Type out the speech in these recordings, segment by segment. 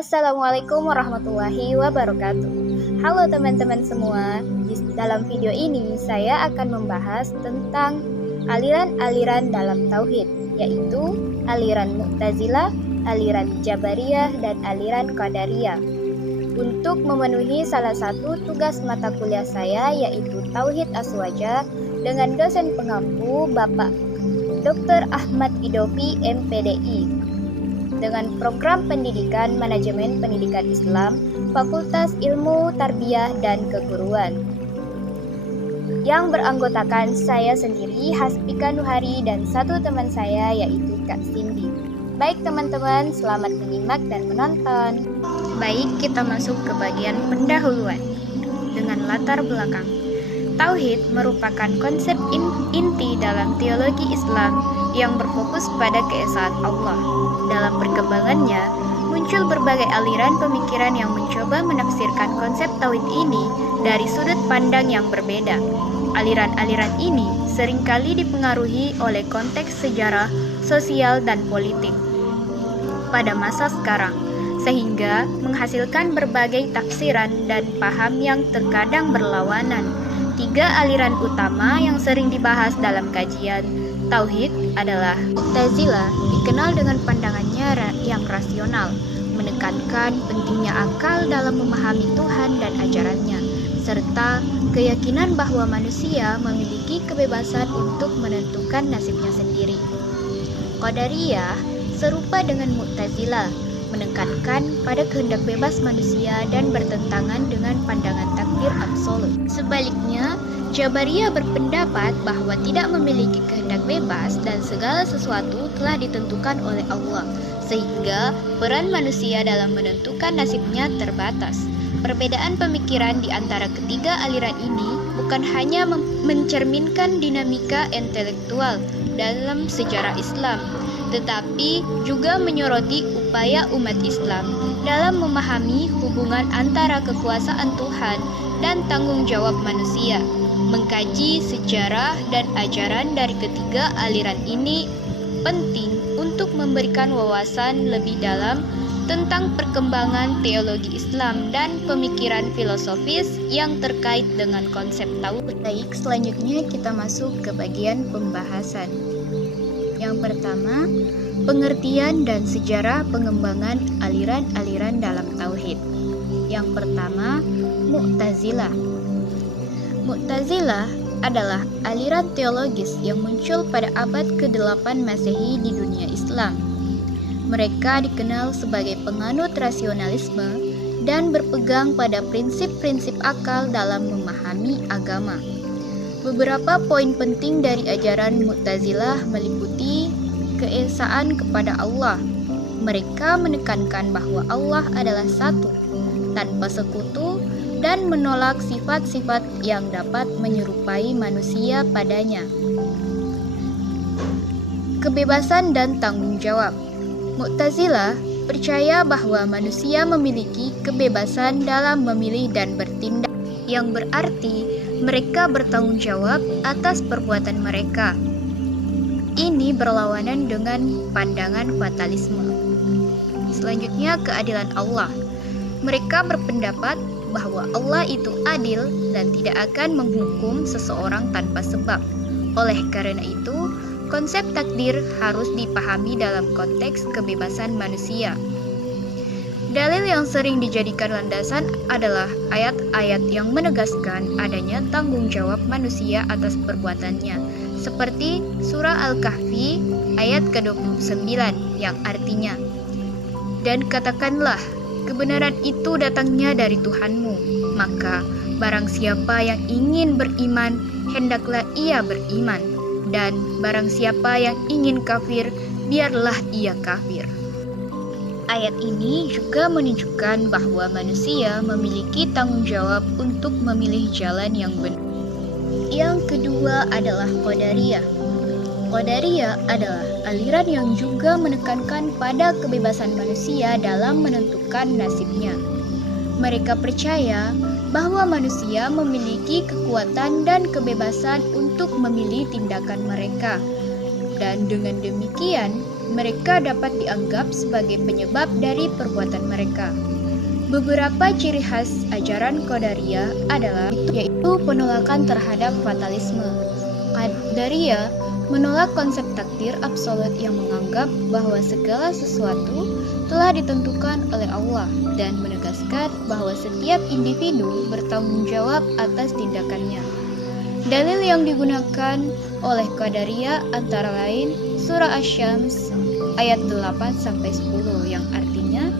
Assalamualaikum warahmatullahi wabarakatuh. Halo teman-teman semua, dalam video ini saya akan membahas tentang aliran-aliran dalam tauhid, yaitu aliran Mu'tazilah, aliran Jabariyah, dan aliran Qadariyah. Untuk memenuhi salah satu tugas mata kuliah saya, yaitu Tauhid Aswaja, dengan dosen pengampu Bapak Dr. Ahmad Idofi, MPDI, dengan program pendidikan Manajemen Pendidikan Islam, Fakultas Ilmu Tarbiyah dan Keguruan, yang beranggotakan saya sendiri, Hasbika Nuhari, dan satu teman saya yaitu Kak Cindy. Baik teman-teman, selamat menyimak dan menonton. Baik, kita masuk ke bagian pendahuluan dengan latar belakang. Tauhid merupakan konsep inti dalam teologi Islam yang berfokus pada keesaan Allah. Dalam perkembangannya, muncul berbagai aliran pemikiran yang mencoba menafsirkan konsep tauhid ini dari sudut pandang yang berbeda. Aliran-aliran ini seringkali dipengaruhi oleh konteks sejarah, sosial, dan politik pada masa sekarang, sehingga menghasilkan berbagai tafsiran dan paham yang terkadang berlawanan. Tiga aliran utama yang sering dibahas dalam kajian tauhid adalah Mu'tazilah, dikenal dengan pandangannya yang rasional, menekankan pentingnya akal dalam memahami Tuhan dan ajarannya, serta keyakinan bahwa manusia memiliki kebebasan untuk menentukan nasibnya sendiri. Qadariyah serupa dengan Mu'tazilah, menekankan pada kehendak bebas manusia dan bertentangan dengan pandangan takdir absolut. Sebaliknya, Jabariyah berpendapat bahwa tidak memiliki kehendak bebas dan segala sesuatu telah ditentukan oleh Allah, sehingga peran manusia dalam menentukan nasibnya terbatas. Perbedaan pemikiran di antara ketiga aliran ini bukan hanya mencerminkan dinamika intelektual dalam sejarah Islam, tetapi juga menyoroti upaya umat Islam dalam memahami hubungan antara kekuasaan Tuhan dan tanggung jawab manusia. Mengkaji sejarah dan ajaran dari ketiga aliran ini penting untuk memberikan wawasan lebih dalam tentang perkembangan teologi Islam dan pemikiran filosofis yang terkait dengan konsep tauhid. Baik, selanjutnya kita masuk ke bagian pembahasan. Yang pertama, pengertian dan sejarah pengembangan aliran-aliran dalam tauhid. Yang pertama, Mu'tazilah. Mu'tazilah adalah aliran teologis yang muncul pada abad ke-8 Masehi di dunia Islam. Mereka dikenal sebagai penganut rasionalisme dan berpegang pada prinsip-prinsip akal dalam memahami agama. Beberapa poin penting dari ajaran Mu'tazilah meliputi keesaan kepada Allah. Mereka menekankan bahwa Allah adalah satu, tanpa sekutu, dan menolak sifat-sifat yang dapat menyerupai manusia padanya. Kebebasan dan tanggung jawab. Mu'tazilah percaya bahwa manusia memiliki kebebasan dalam memilih dan bertindak, yang berarti mereka bertanggung jawab atas perbuatan mereka. Ini berlawanan dengan pandangan fatalisme. Selanjutnya, keadilan Allah. Mereka berpendapat bahwa Allah itu adil dan tidak akan menghukum seseorang tanpa sebab. Oleh karena itu, konsep takdir harus dipahami dalam konteks kebebasan manusia. Dalil yang sering dijadikan landasan adalah ayat-ayat yang menegaskan adanya tanggung jawab manusia atas perbuatannya, seperti surah Al-Kahfi ayat ke-29 yang artinya, "Dan katakanlah, kebenaran itu datangnya dari Tuhanmu, maka barang siapa yang ingin beriman, hendaklah ia beriman, dan barang siapa yang ingin kafir, biarlah ia kafir." Ayat ini juga menunjukkan bahwa manusia memiliki tanggung jawab untuk memilih jalan yang benar. Yang kedua adalah Qadariyah. Qadariyah adalah aliran yang juga menekankan pada kebebasan manusia dalam menentukan nasibnya. Mereka percaya bahwa manusia memiliki kekuatan dan kebebasan untuk memilih tindakan mereka, dan dengan demikian mereka dapat dianggap sebagai penyebab dari perbuatan mereka. Beberapa ciri khas ajaran Qadariyah adalah yaitu penolakan terhadap fatalisme. Qadariyah menolak konsep takdir absolut yang menganggap bahwa segala sesuatu telah ditentukan oleh Allah dan menegaskan bahwa setiap individu bertanggung jawab atas tindakannya. Dalil yang digunakan oleh Qadariyah antara lain Surah Asy-Syams ayat 8-10 yang artinya,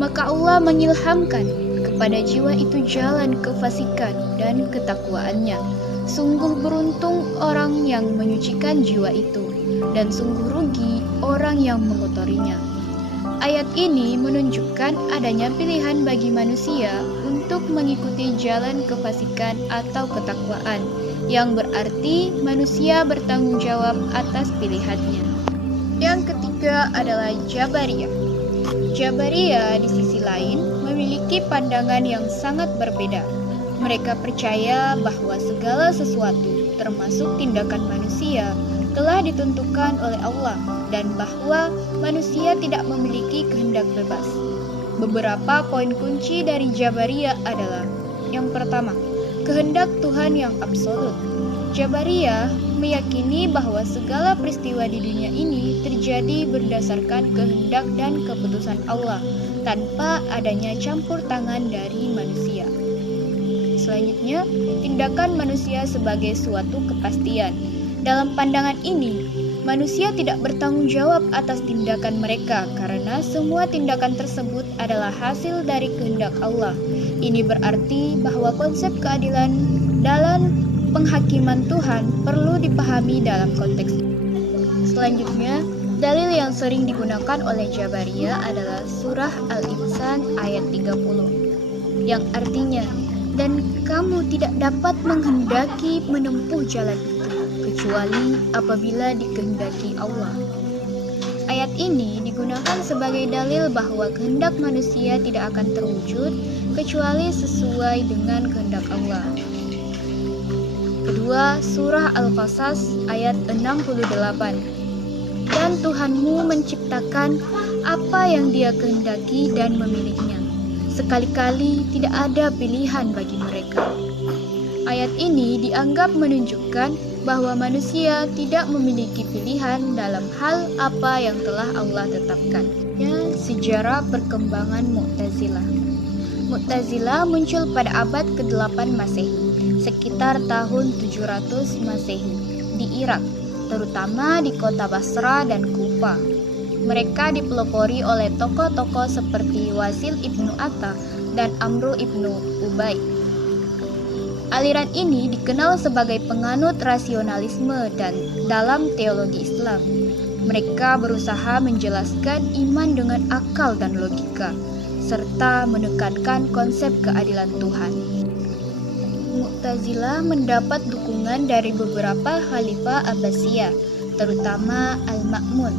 maka Allah mengilhamkan kepada jiwa itu jalan kefasikan dan ketakwaannya. Sungguh beruntung orang yang menyucikan jiwa itu, dan sungguh rugi orang yang mengotorinya. Ayat ini menunjukkan adanya pilihan bagi manusia untuk mengikuti jalan kefasikan atau ketakwaan, yang berarti manusia bertanggung jawab atas pilihannya. Yang ketiga adalah Jabariyah. Jabariyah di sisi lain memiliki pandangan yang sangat berbeda. Mereka percaya bahwa segala sesuatu, termasuk tindakan manusia, telah ditentukan oleh Allah dan bahwa manusia tidak memiliki kehendak bebas. Beberapa poin kunci dari Jabariyah adalah: yang pertama, kehendak Tuhan yang absolut. Jabariyah meyakini bahwa segala peristiwa di dunia ini terjadi berdasarkan kehendak dan keputusan Allah, tanpa adanya campur tangan dari manusia. Selanjutnya, tindakan manusia sebagai suatu kepastian. Dalam pandangan ini, manusia tidak bertanggung jawab atas tindakan mereka karena semua tindakan tersebut adalah hasil dari kehendak Allah. Ini berarti bahwa konsep keadilan dalam penghakiman Tuhan perlu dipahami dalam konteks. Selanjutnya, dalil yang sering digunakan oleh Jabariyah adalah Surah Al-Insan ayat 30, yang artinya, dan kamu tidak dapat menghendaki menempuh jalan itu, kecuali apabila dikehendaki Allah. Ayat ini digunakan sebagai dalil bahwa kehendak manusia tidak akan terwujud kecuali sesuai dengan kehendak Allah. Kedua, Surah Al-Qasas ayat 68. Dan Tuhanmu menciptakan apa yang Dia kehendaki dan memilihnya. Sekali-kali tidak ada pilihan bagi mereka. Ayat ini dianggap menunjukkan bahwa manusia tidak memiliki pilihan dalam hal apa yang telah Allah tetapkan. Sejarah perkembangan Mu'tazilah. Mu'tazilah muncul pada abad ke-8 Masehi, sekitar tahun 700 Masehi, di Irak, terutama di kota Basra dan Kufa. Mereka dipelopori oleh tokoh-tokoh seperti Wasil ibnu Atta dan Amru ibnu Ubay. Aliran ini dikenal sebagai penganut rasionalisme dan dalam teologi Islam. Mereka berusaha menjelaskan iman dengan akal dan logika, serta menekankan konsep keadilan Tuhan. Mu'tazilah mendapat dukungan dari beberapa khalifah Abbasiyah, terutama Al-Ma'mun,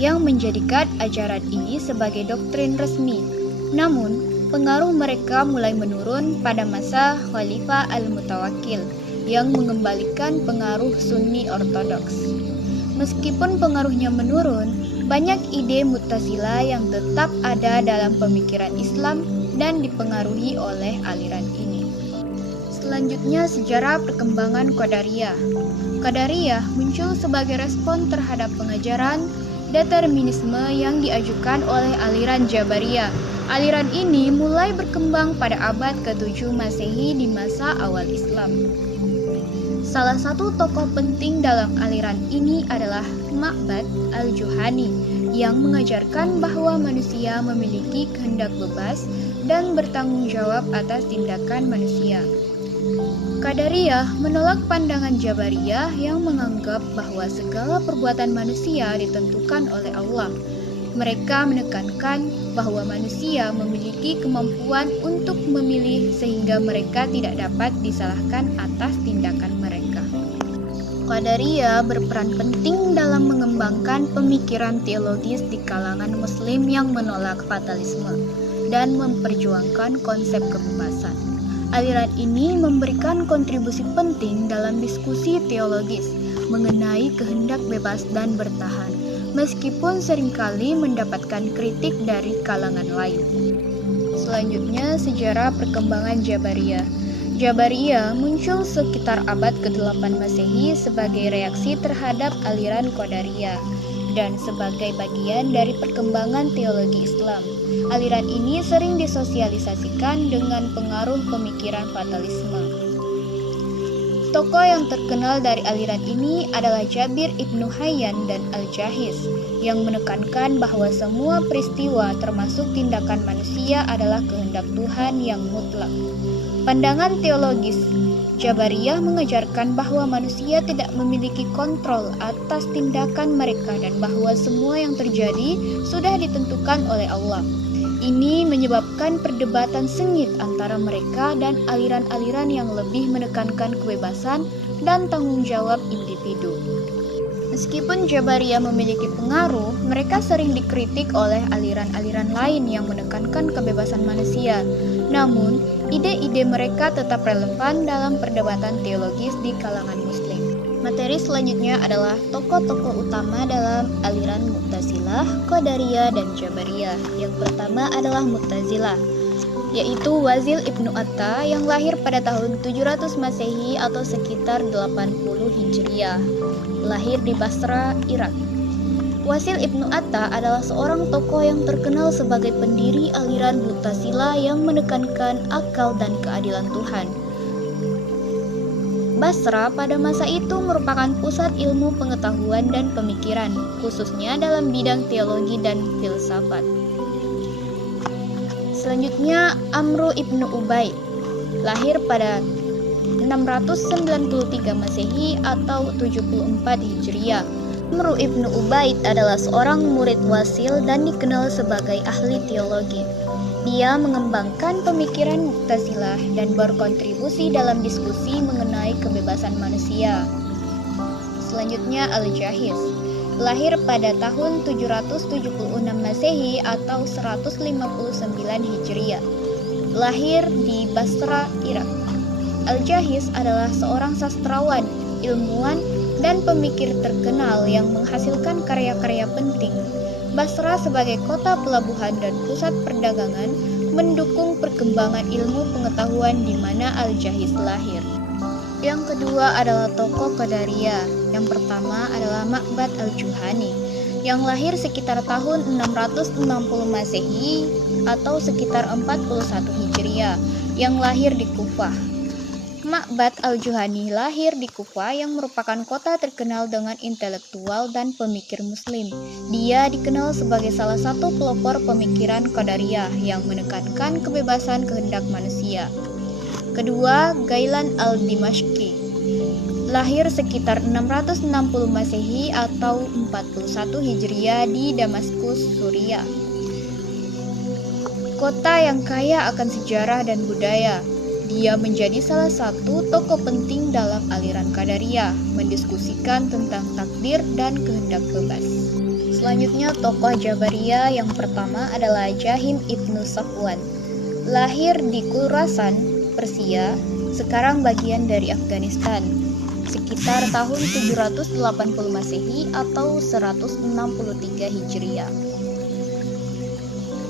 yang menjadikan ajaran ini sebagai doktrin resmi. Namun, pengaruh mereka mulai menurun pada masa Khalifah Al-Mutawakkil yang mengembalikan pengaruh Sunni Ortodoks. Meskipun pengaruhnya menurun, banyak ide Mu'tazilah yang tetap ada dalam pemikiran Islam dan dipengaruhi oleh aliran ini. Selanjutnya, sejarah perkembangan Qadariyah. Qadariyah muncul sebagai respon terhadap pengajaran determinisme yang diajukan oleh aliran Jabariyah. Aliran ini mulai berkembang pada abad ke-7 Masehi di masa awal Islam. Salah satu tokoh penting dalam aliran ini adalah Ma'bad al-Juhani yang mengajarkan bahwa manusia memiliki kehendak bebas dan bertanggung jawab atas tindakan manusia. Qadariyah menolak pandangan Jabariyah yang menganggap bahwa segala perbuatan manusia ditentukan oleh Allah. Mereka menekankan bahwa manusia memiliki kemampuan untuk memilih sehingga mereka tidak dapat disalahkan atas tindakan mereka. Qadariyah berperan penting dalam mengembangkan pemikiran teologis di kalangan Muslim yang menolak fatalisme dan memperjuangkan konsep kebebasan. Aliran ini memberikan kontribusi penting dalam diskusi teologis mengenai kehendak bebas dan bertahan. meskipun seringkali mendapatkan kritik dari kalangan lain. Selanjutnya, sejarah perkembangan Jabariyah. Jabariyah muncul sekitar abad ke-8 Masehi sebagai reaksi terhadap aliran Qadariyah dan sebagai bagian dari perkembangan teologi Islam. Aliran ini sering disosialisasikan dengan pengaruh pemikiran fatalisme. Tokoh yang terkenal dari aliran ini adalah Jabir ibnu Hayyan dan Al-Jahiz, yang menekankan bahwa semua peristiwa termasuk tindakan manusia adalah kehendak Tuhan yang mutlak. Pandangan teologis Jabariyah mengajarkan bahwa manusia tidak memiliki kontrol atas tindakan mereka dan bahwa semua yang terjadi sudah ditentukan oleh Allah. Ini menyebabkan perdebatan sengit antara mereka dan aliran-aliran yang lebih menekankan kebebasan dan tanggung jawab individu. Meskipun Jabariyah memiliki pengaruh, mereka sering dikritik oleh aliran-aliran lain yang menekankan kebebasan manusia. Namun, ide-ide mereka tetap relevan dalam perdebatan teologis di kalangan Muslim. Materi selanjutnya adalah tokoh-tokoh utama dalam aliran Mu'tazilah, Qadariyah, dan Jabariyah. Yang pertama adalah Mu'tazilah, yaitu Wazil ibnu Atta yang lahir pada tahun 700 Masehi atau sekitar 80 Hijriah. Lahir di Basra, Irak. Wazil ibnu Atta adalah seorang tokoh yang terkenal sebagai pendiri aliran Mu'tazilah yang menekankan akal dan keadilan Tuhan. Basra pada masa itu merupakan pusat ilmu pengetahuan dan pemikiran, khususnya dalam bidang teologi dan filsafat. Selanjutnya, Amru ibnu Ubaid, lahir pada 693 Masehi atau 74 Hijriah. Amru ibnu Ubaid adalah seorang murid Wasil dan dikenal sebagai ahli teologi. Dia mengembangkan pemikiran Mu'tazilah dan berkontribusi dalam diskusi mengenai kebebasan manusia. Selanjutnya Al-Jahiz, lahir pada tahun 776 Masehi atau 159 Hijriah. Lahir di Basra, Irak. Al-Jahiz adalah seorang sastrawan, ilmuwan, dan pemikir terkenal yang menghasilkan karya-karya penting. Basra sebagai kota pelabuhan dan pusat perdagangan mendukung perkembangan ilmu pengetahuan di mana Al-Jahiz lahir. Yang kedua adalah tokoh Qadariyah. Yang pertama adalah Ma'bad al-Juhani yang lahir sekitar tahun 660 Masehi atau sekitar 41 Hijriah, yang lahir di Kufah. Ma'bad al-Juhani lahir di Kufah yang merupakan kota terkenal dengan intelektual dan pemikir Muslim. Dia dikenal sebagai salah satu pelopor pemikiran Qadariyah yang menekankan kebebasan kehendak manusia. Kedua, Gailan al-Dimashqi, lahir sekitar 660 Masehi atau 41 Hijriah di Damaskus, Suriah. Kota yang kaya akan sejarah dan budaya. Dia menjadi salah satu tokoh penting dalam aliran Qadariyah, mendiskusikan tentang takdir dan kehendak bebas. Selanjutnya tokoh Jabariyah yang pertama adalah Jahim ibnu Safwan. Lahir di Khurasan, Persia, sekarang bagian dari Afghanistan, sekitar tahun 780 Masehi atau 163 Hijriah.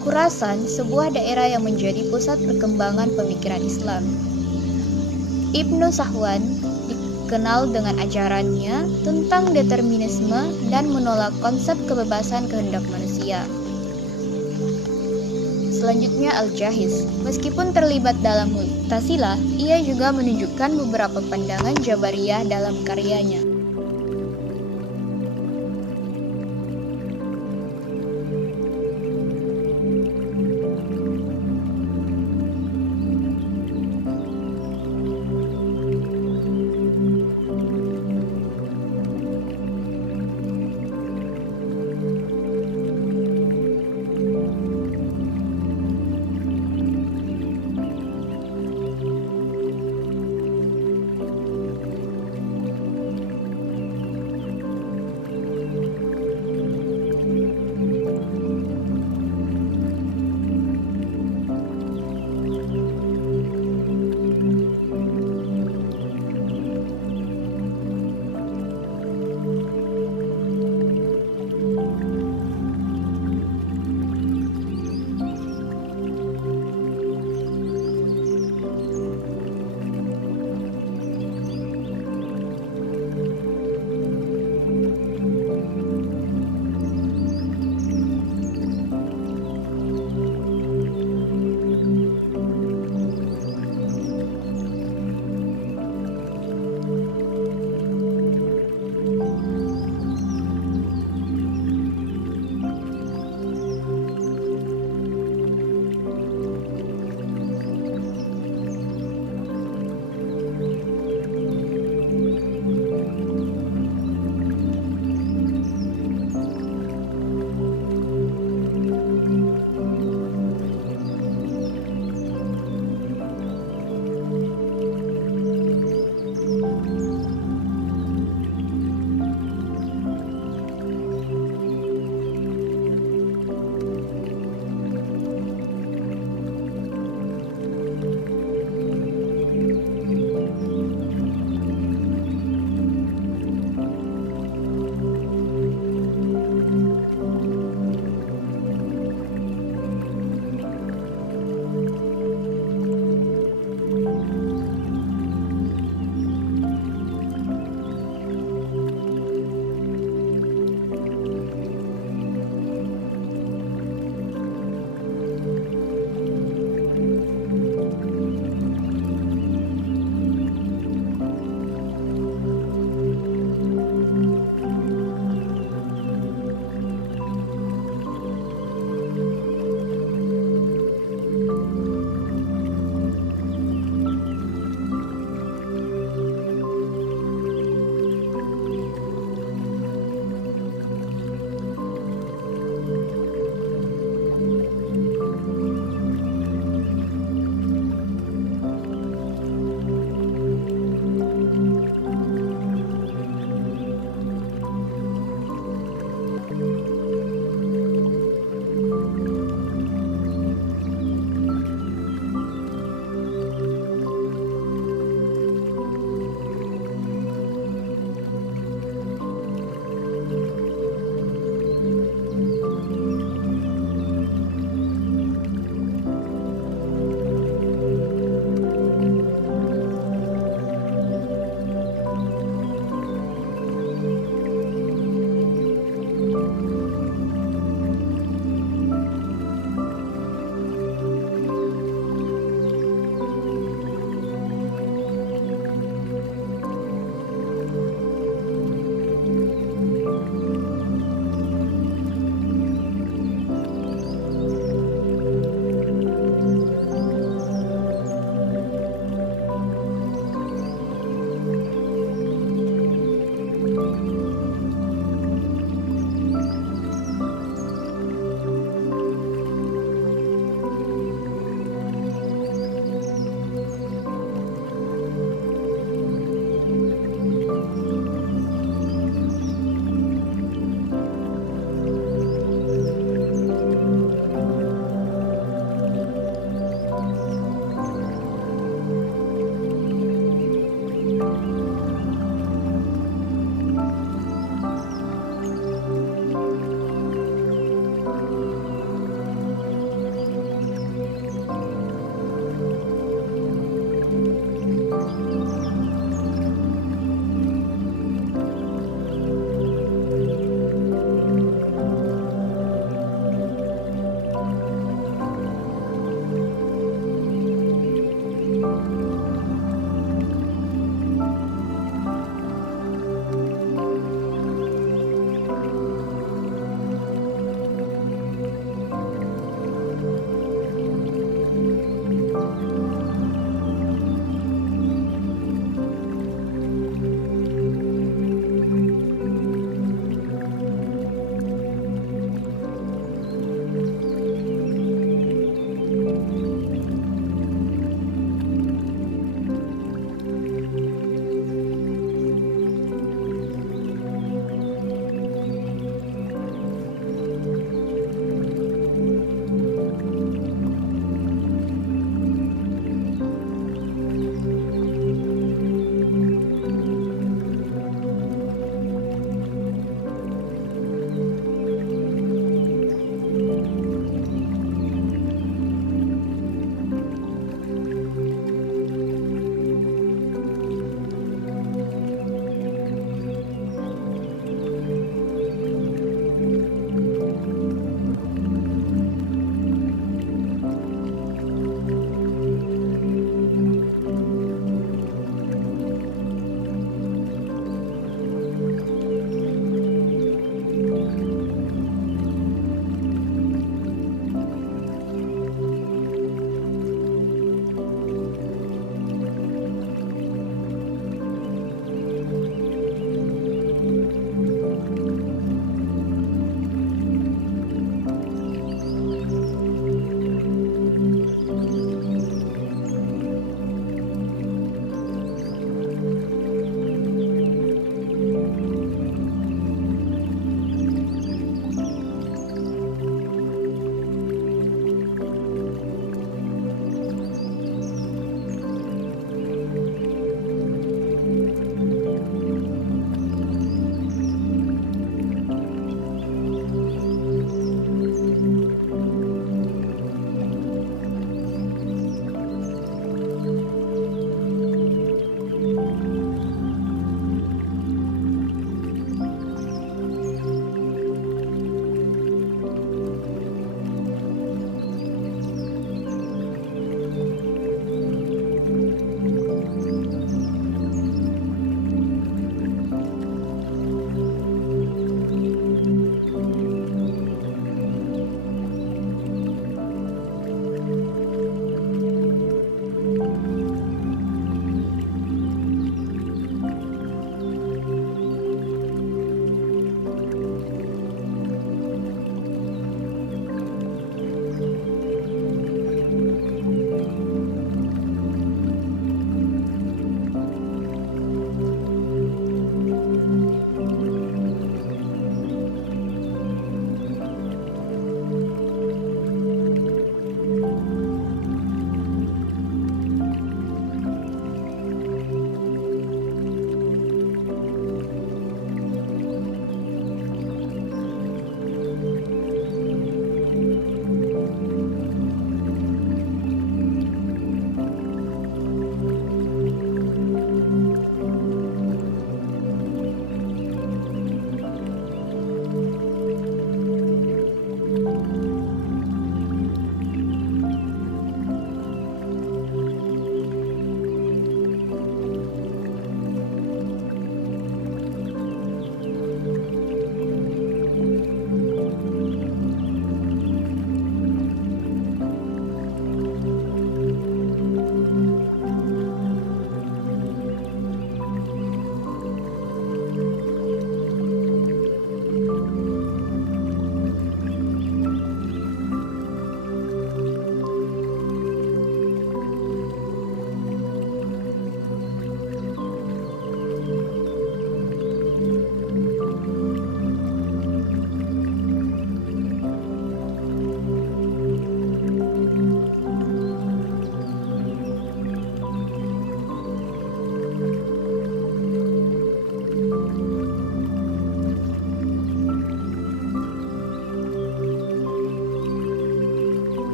Khurasan, sebuah daerah yang menjadi pusat perkembangan pemikiran Islam. Ibnu Safwan dikenal dengan ajarannya tentang determinisme dan menolak konsep kebebasan kehendak manusia. Selanjutnya Al-Jahiz. Meskipun terlibat dalam Mu'tazilah, ia juga menunjukkan beberapa pandangan Jabariyah dalam karyanya.